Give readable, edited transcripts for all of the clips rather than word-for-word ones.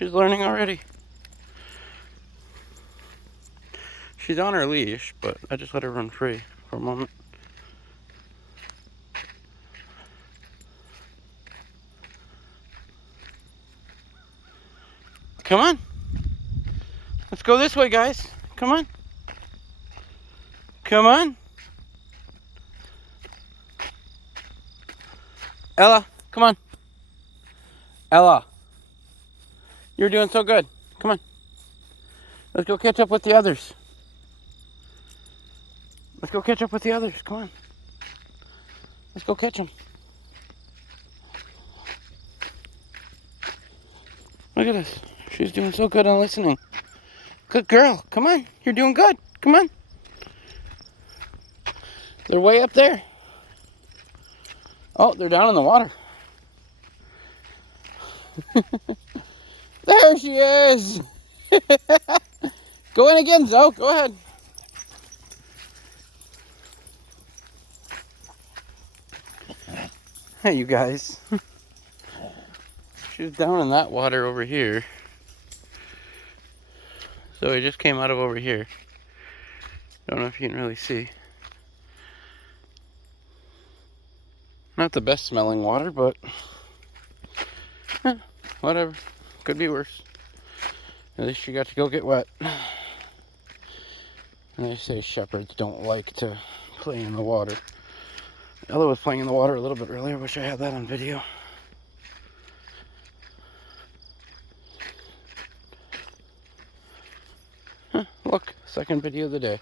She's learning already. She's on her leash, but I just let her run free for a moment. Come on. Let's go this way, guys. Come on. Come on. Ella, come on. Ella. You're doing so good. Come on. Let's go catch up with the others. Let's go catch up with the others. Come on. Let's go catch them. Look at this. She's doing so good on listening. Good girl. Come on. You're doing good. Come on. They're way up there. Oh, they're down in the water. There she is. Go in again, Zoe. Go ahead. Hey, you guys. She's down in that water over here. So he just came out of over here. Don't know if you can really see. Not the best smelling water, but whatever. Could be worse. At least you got to go get wet. And they say shepherds don't like to play in the water. Ella was playing in the water a little bit earlier. Wish I had that on video. Look, second video of the day.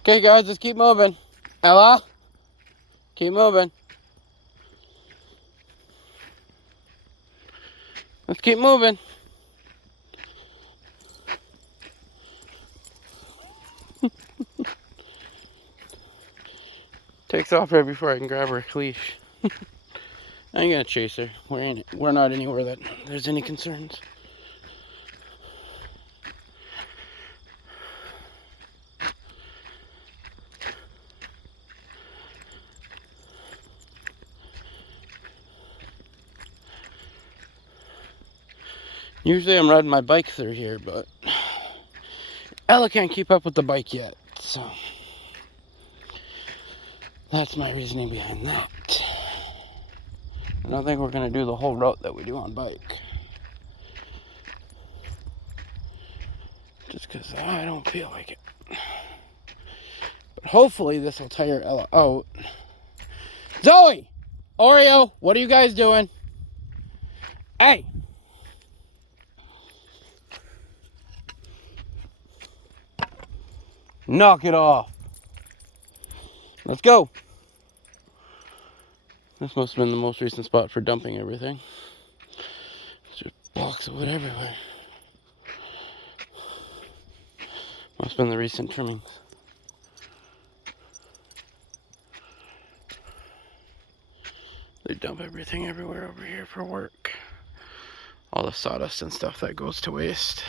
Okay, guys, let's keep moving. Ella, keep moving. Let's keep moving. Takes off right before I can grab her leash. I ain't gonna chase her. We're not anywhere that there's any concerns. Usually I'm riding my bike through here, but Ella can't keep up with the bike yet, so that's my reasoning behind that. I don't think we're going to do the whole route that we do on bike. Just because I don't feel like it. But hopefully this will tire Ella out. Zoe! Oreo! What are you guys doing? Hey! Knock it off. Let's go. This must have been the most recent spot for dumping everything. There's just blocks of wood everywhere. Must have been the recent trimmings. They dump everything everywhere over here for work. All the sawdust and stuff that goes to waste.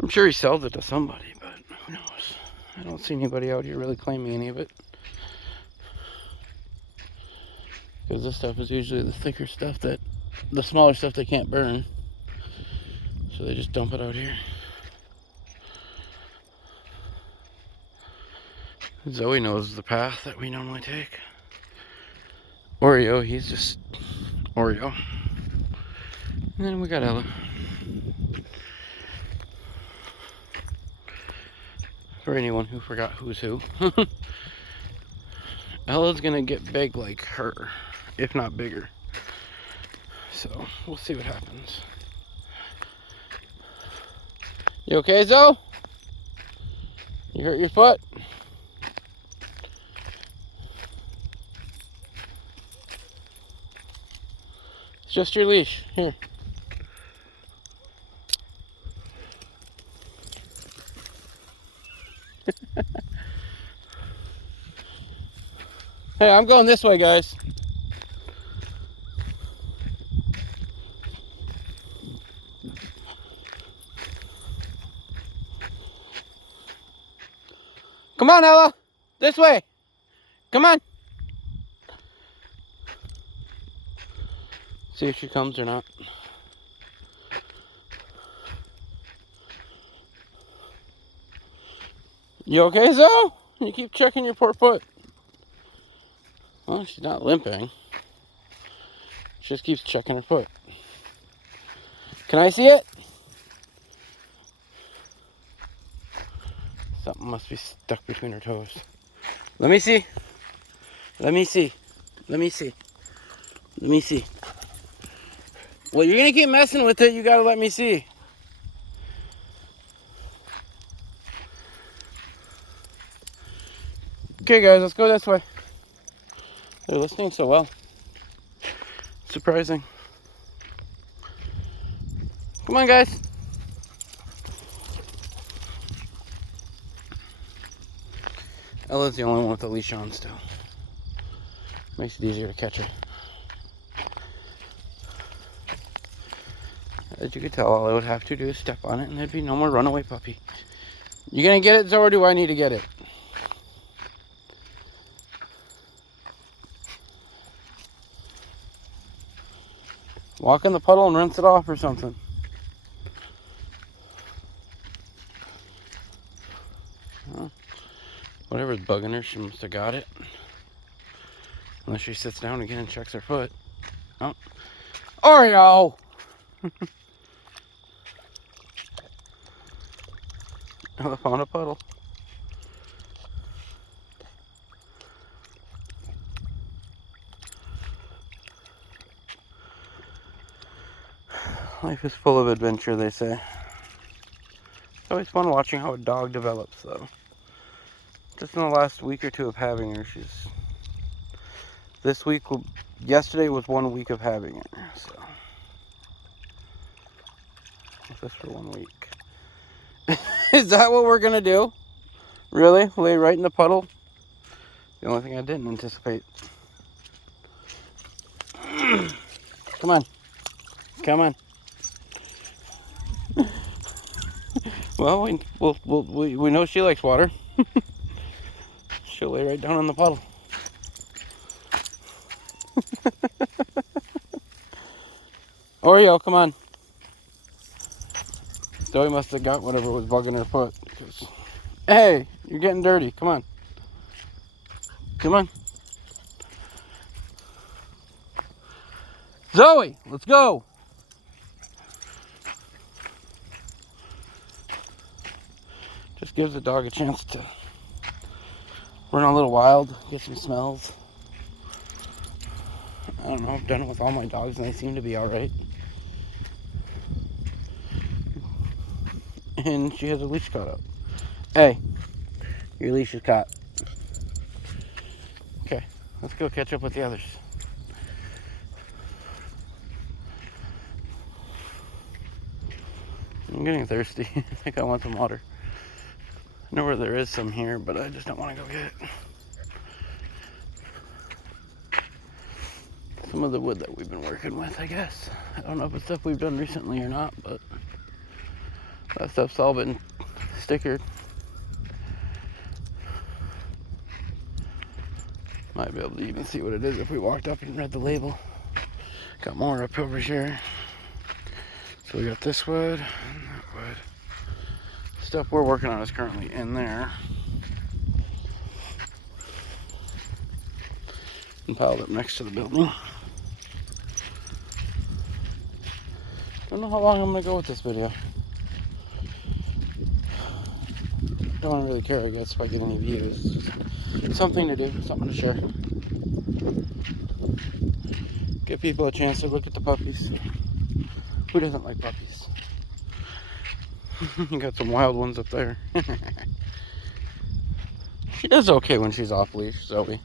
I'm sure he sells it to somebody, but who knows? I don't see anybody out here really claiming any of it. Because this stuff is usually the thicker stuff that, the smaller stuff they can't burn. So they just dump it out here. Zoe knows the path that we normally take. Oreo, he's just Oreo. And then we got Ella. For anyone who forgot who's who. Ella's gonna get big like her, if not bigger. So, we'll see what happens. You okay, Zoe? You hurt your foot? It's just your leash. Here. Hey, I'm going this way, guys. Come on, Ella. This way. Come on. See if she comes or not. You okay, Zoe? You keep checking your poor foot. Well, she's not limping. She just keeps checking her foot. Can I see it? Something must be stuck between her toes. Let me see. Let me see. Let me see. Let me see. Well, you're gonna keep messing with it. You gotta let me see. Okay, guys, let's go this way. They're listening so well. Surprising. Come on, guys. Ella's the only one with the leash on still. Makes it easier to catch her. As you could tell, all I would have to do is step on it and there'd be no more runaway puppy. You gonna get it, Zoe, or do I need to get it? Walk in the puddle and rinse it off or something. Well, whatever's bugging her, she must have got it. Unless she sits down again and checks her foot. Oh. Oreo! Oh, I found a puddle. Life is full of adventure, they say. It's always fun watching how a dog develops, though. Just in the last week or two of having her, she's... This week, yesterday was 1 week of having her, so... Just for 1 week. Is that what we're gonna do? Really? Lay right in the puddle? The only thing I didn't anticipate. Come on. Come on. Well, we know she likes water. She'll lay right down in the puddle. Oreo, come on. Zoe must have got whatever was bugging her foot. Hey, you're getting dirty. Come on. Come on. Zoe, let's go. Just gives the dog a chance to run a little wild, get some smells. I don't know, I've done it with all my dogs and they seem to be alright. And she has her leash caught up. Hey, your leash is caught. Okay, let's go catch up with the others. I'm getting thirsty. I think I want some water. I know where there is some here, but I just don't want to go get it. Some of the wood that we've been working with, I guess. I don't know if it's stuff we've done recently or not, but that stuff's all been stickered. Might be able to even see what it is if we walked up and read the label. Got more up over here. So we got this wood and that wood. Stuff we're working on is currently in there. And piled up next to the building. Don't know how long I'm gonna go with this video. Don't really care, I guess, if I get any views. It's something to do, something to share. Give people a chance to look at the puppies. Who doesn't like puppies? You got some wild ones up there. She does okay when she's off leash, Zoe.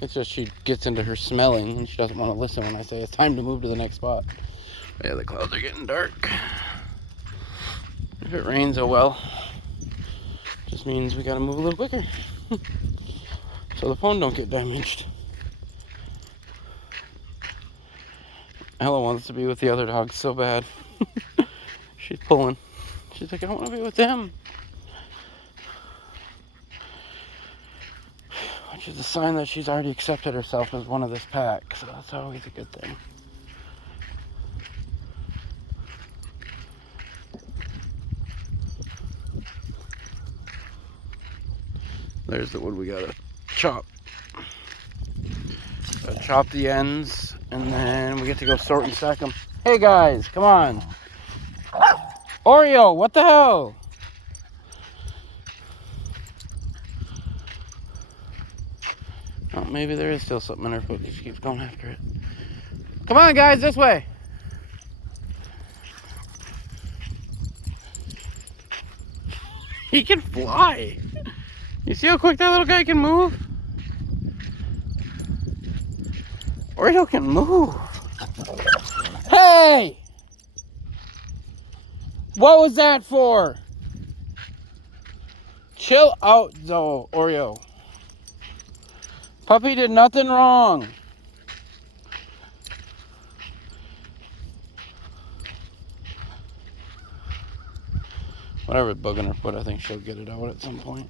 It's just she gets into her smelling and she doesn't want to listen when I say it's time to move to the next spot. Yeah, the clouds are getting dark. If it rains, oh well. Just means we gotta move a little quicker. So the phone don't get damaged. Ella wants to be with the other dogs so bad. She's pulling. She's like, I don't want to be with them. which is a sign that she's already accepted herself as one of this pack, so that's always a good thing. There's the wood we gotta chop. Chop the ends, and then we get to go sort and stack them. Hey guys, come on. Oreo, what the hell? Oh, maybe there is still something in her foot. She keeps going after it. Come on, guys, this way. He can fly. You see how quick that little guy can move? Oreo can move. Hey! What was that for? Chill out, though, Oreo. Puppy did nothing wrong. Whatever's bugging her foot, I think she'll get it out at some point.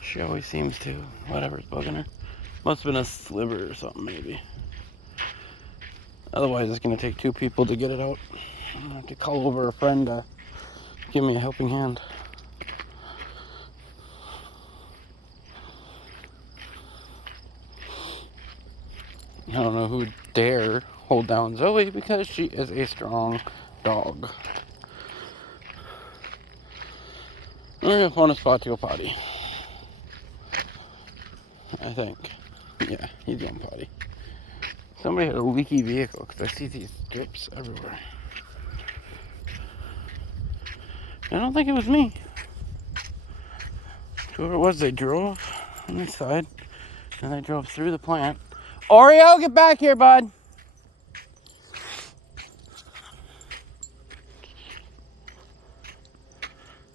She always seems to. Whatever's bugging her. Must have been a sliver or something, maybe. Otherwise, it's going to take 2 people to get it out. I'm going to have to call over a friend to give me a helping hand. I don't know who dare hold down Zoe because she is a strong dog. We're going to find a spot to go potty. I think. Yeah, he's going potty. Somebody had a leaky vehicle because I see these drips everywhere. I don't think it was me. Whoever it was, they drove on this side and they drove through the plant. Oreo, get back here, bud.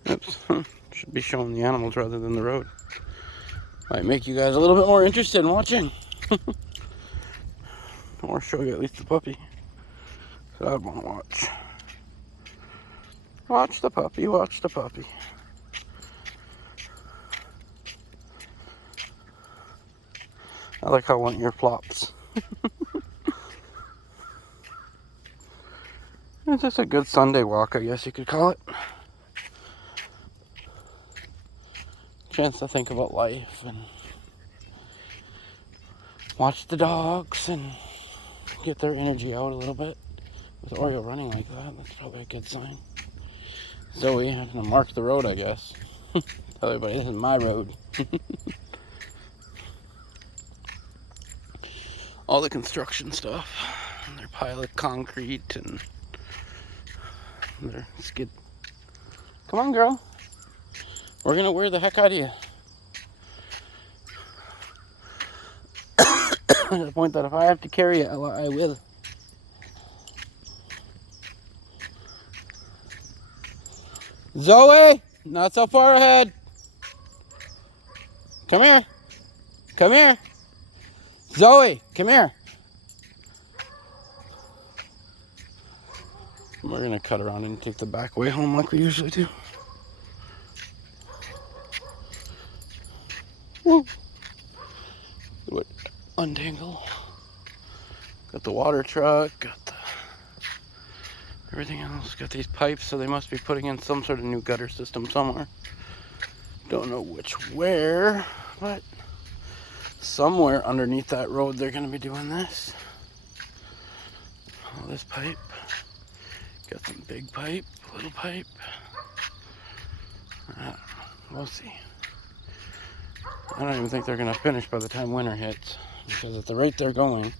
Oops. Should be showing the animals rather than the road. Might make you guys a little bit more interested in watching. Or show you at least the puppy. So I'd want to watch. Watch the puppy, watch the puppy. I like how one ear flops. It's just a good Sunday walk, I guess you could call it. Chance to think about life and watch the dogs and get their energy out a little bit. With Oreo running like that, that's probably a good sign. Zoe having to mark the road, I guess. Tell everybody this is my road. All the construction stuff. And their pile of concrete and their skid. Come on, girl. We're gonna wear the heck out of you. To the point that if I have to carry it, I will. Zoe, not so far ahead. Come here. Come here. Zoe, come here. We're gonna cut around and take the back way home like we usually do. Woo. Would untangle. Got the water truck, got the everything else. Got these pipes, so they must be putting in some sort of new gutter system somewhere. Don't know where, but somewhere underneath that road they're gonna be doing this. All this pipe. Got some big pipe, little pipe. We'll see. I don't even think they're gonna finish by the time winter hits, because at the rate they're going,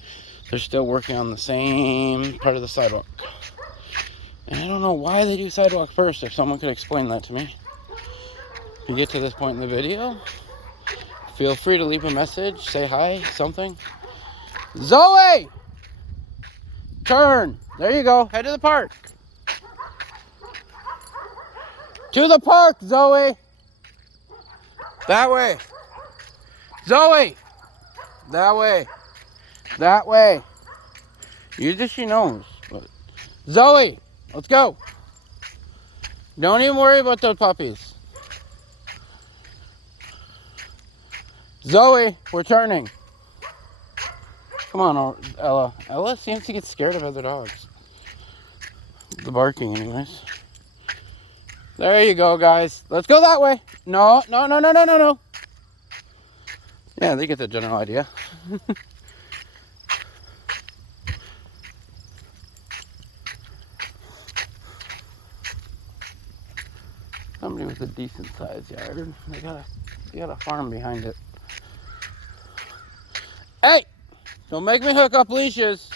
they're still working on the same part of the sidewalk. And I don't know why they do sidewalk first. If someone could explain that to me. If you get to this point in the video, feel free to leave a message, say hi, something. Zoe! Turn! There you go, head to the park. To the park, Zoe! That way. Zoe! That way. That way. Usually she knows. But Zoe! Let's go! Don't even worry about those puppies. Zoe, we're turning. Come on, Ella. Ella seems to get scared of other dogs. The barking, anyways. There you go, guys. Let's go that way. No. Yeah, they get the general idea. Somebody with a decent sized yard. They got a farm behind it. Hey! Don't make me hook up leashes.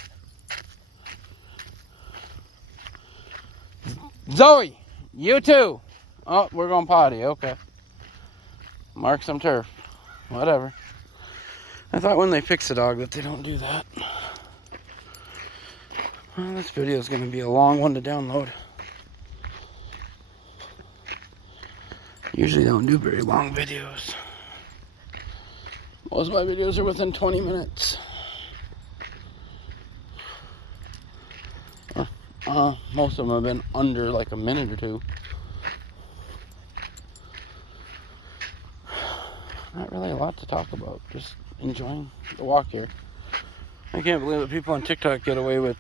Zoe, you too. Oh, we're going potty. Okay. Mark some turf. Whatever. I thought when they fix a dog that they don't do that. Well, this video is going to be a long one to download. Usually don't do very long videos. Most of my videos are within 20 minutes. Most of them have been under like a minute or two. Not really a lot to talk about. Just enjoying the walk here. I can't believe that people on TikTok get away with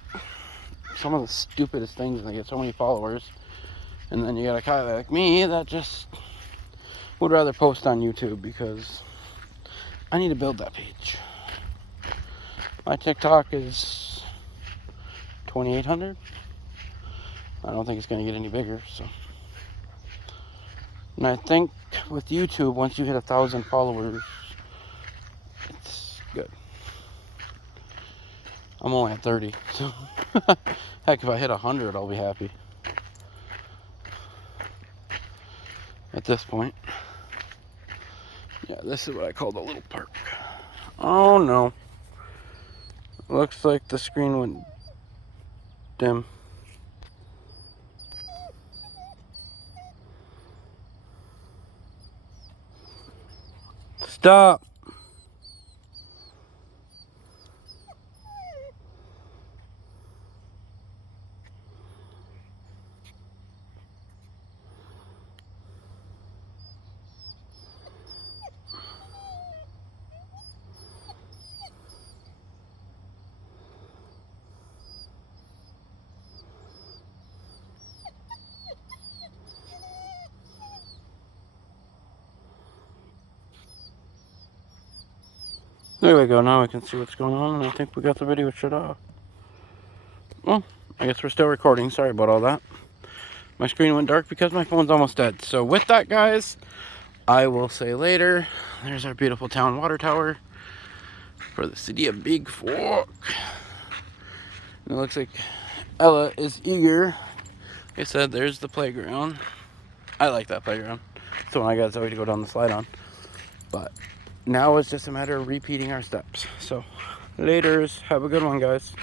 some of the stupidest things and they get so many followers. And then you got a guy like me that just would rather post on YouTube because I need to build that page. My TikTok is 2,800. I don't think it's going to get any bigger, so. And I think with YouTube, once you hit 1,000 followers, it's good. I'm only at 30, so heck, if I hit 100, I'll be happy. At this point. Yeah, this is what I call the little park. Oh no. Looks like the screen went dim. Stop. There we go, now we can see what's going on, and I think we got the video shut off. Well, I guess we're still recording, sorry about all that. My screen went dark because my phone's almost dead. So with that, guys, I will say later, there's our beautiful town water tower for the city of Big Fork. And it looks like Ella is eager. Like I said, there's the playground. I like that playground. It's the one I got Zoe to go down the slide on. But now it's just a matter of repeating our steps. So, laters. Have a good one, guys.